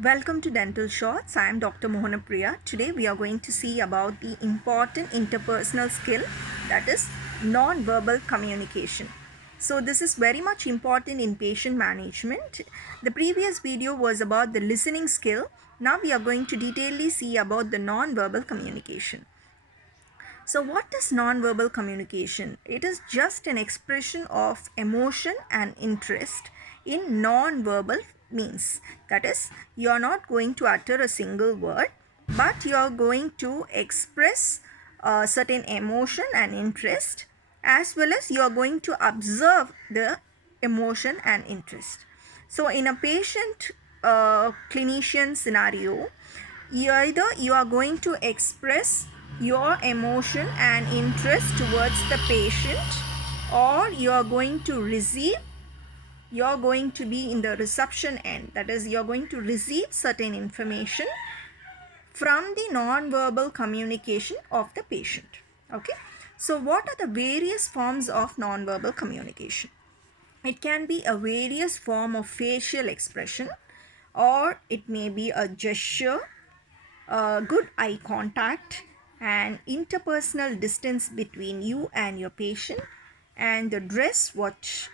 Welcome to Dental Shots. I am Dr. Mohanapriya. Today we are going to see about the important interpersonal skill, that is non-verbal communication. So this is very much important in patient management. The previous video was about the listening skill. Now we are going to detailedly see about the non-verbal communication. So what is non-verbal communication? It is just an expression of emotion and interest in non-verbal means. That is, you are not going to utter a single word, but you are going to express a certain emotion and interest, as well as you are going to observe the emotion and interest. So in a patient clinician scenario, either you are going to express your emotion and interest towards the patient, or you are going to receive, you are going to be in the reception end. That is, you are going to receive certain information from the non-verbal communication of the patient. Okay, so what are the various forms of non-verbal communication? It can be a various form of facial expression, or it may be a gesture, good eye contact, and interpersonal distance between you and your patient, and the dress what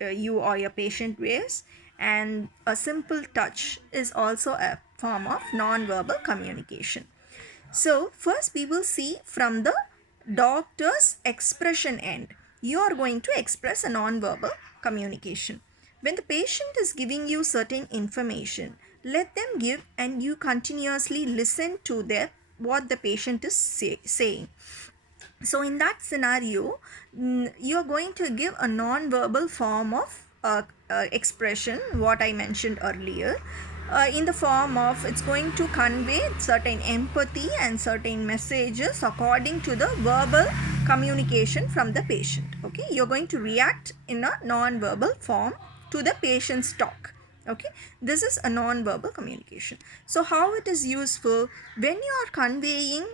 you or your patient wears, and a simple touch is also a form of non-verbal communication. So first we will see from the doctor's expression end. You are going to express a non-verbal communication. When the patient is giving you certain information, let them give and you continuously listen to what the patient is saying. So in that scenario, you are going to give a non-verbal form of expression, what I mentioned earlier, in the form of, it's going to convey certain empathy and certain messages according to the verbal communication from the patient. Okay, you're going to react in a non-verbal form to the patient's talk. Okay, this is a non-verbal communication. So how it is useful? When you are conveying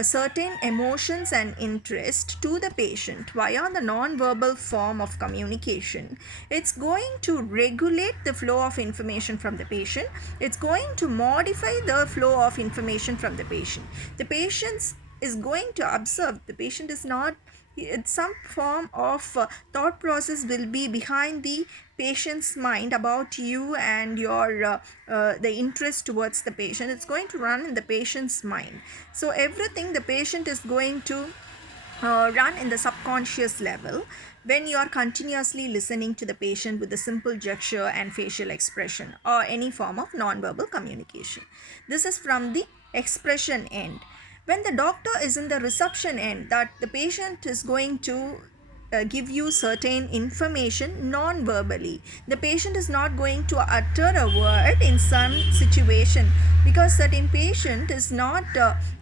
certain emotions and interest to the patient via the non-verbal form of communication, it's going to regulate the flow of information from the patient. It's going to modify the flow of information from the patient. The patient is going to observe. The patient is not, some form of thought process will be behind the patient's mind about you and your the interest towards the patient. It's going to run in the patient's mind. So everything the patient is going to run in the subconscious level when you are continuously listening to the patient with a simple gesture and facial expression or any form of non-verbal communication. This is from the expression end. When the doctor is in the reception end, that the patient is going to give you certain information non-verbally. The patient is not going to utter a word in some situation, because certain patient is not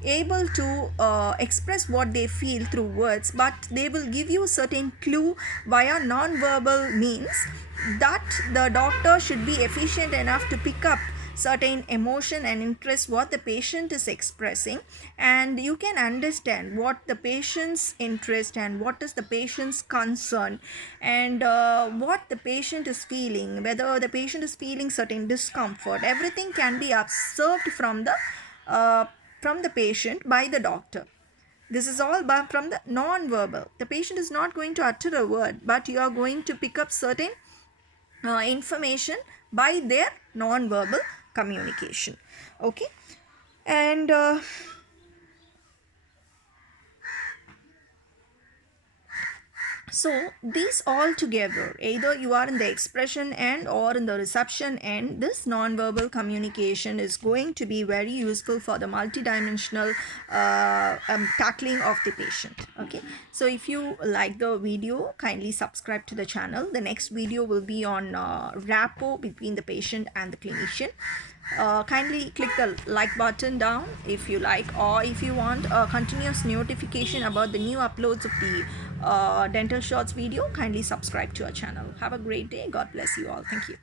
able to express what they feel through words, but they will give you certain clue via non-verbal means, that the doctor should be efficient enough to pick up certain emotion and interest what the patient is expressing, and you can understand what the patient's interest and what is the patient's concern, and what the patient is feeling, whether the patient is feeling certain discomfort. Everything can be observed from the patient by the doctor. This is all from the non-verbal. The patient is not going to utter a word, but you are going to pick up certain information by their non-verbal communication. Okay, and so these all together, either you are in the expression end or in the reception end, this non-verbal communication is going to be very useful for the multidimensional tackling of the patient. Okay, so if you like the video, kindly subscribe to the channel. The next video will be on rapport between the patient and the clinician. Kindly click the like button down if you like, or if you want a continuous notification about the new uploads of the dental shots video, kindly subscribe to our channel. Have a great day. God bless you all. Thank you.